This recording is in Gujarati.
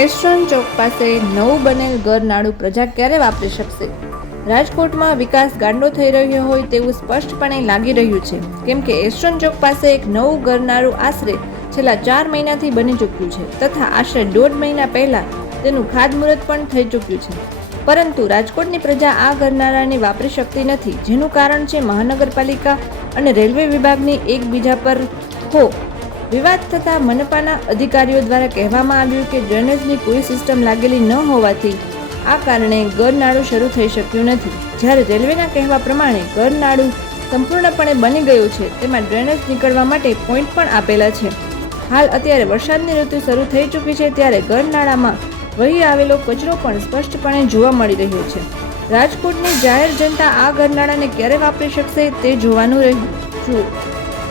એસ્ટ્રોન ચોક પાસે નવું બનેલ ગરનાળું પ્રજા ક્યારે વાપરી શકશે? રાજકોટમાં વિકાસ ગાંડો થઈ રહ્યો હોય તેવું સ્પષ્ટપણે લાગી રહ્યું છે. કેમ કે એસ્ટ્રોન ચોક પાસે એક નવું ગરનાળું આશરે છેલ્લા ચાર મહિનાથી બની ચૂક્યું છે તથા આશરે દોઢ મહિના પહેલા તેનું ખાતમુહૂર્ત પણ થઈ ચૂક્યું છે. પરંતુ રાજકોટની પ્રજા આ ગરનાળાને વાપરી શકતી નથી, જેનું કારણ છે મહાનગરપાલિકા અને રેલવે વિભાગની એકબીજા પર હો વિવાદ થતાં મનપાના અધિકારીઓ દ્વારા કહેવામાં આવ્યું કે ડ્રેનેજની કોઈ સિસ્ટમ લાગેલી ન હોવાથી આ કારણે ગરનાળું શરૂ થઈ શક્યું નથી. જ્યારે રેલવેના કહેવા પ્રમાણે ગરનાળું સંપૂર્ણપણે બની ગયું છે, તેમાં ડ્રેનેજ નીકળવા માટે પોઈન્ટ પણ આપેલા છે. હાલ અત્યારે વરસાદની ઋતુ શરૂ થઈ ચૂકી છે, ત્યારે ગરનાળામાં વહી આવેલો કચરો પણ સ્પષ્ટપણે જોવા મળી રહ્યો છે. રાજકોટની જાહેર જનતા આ ગરનાળાને ક્યારે વાપરી શકશે તે જોવાનું રહ્યું.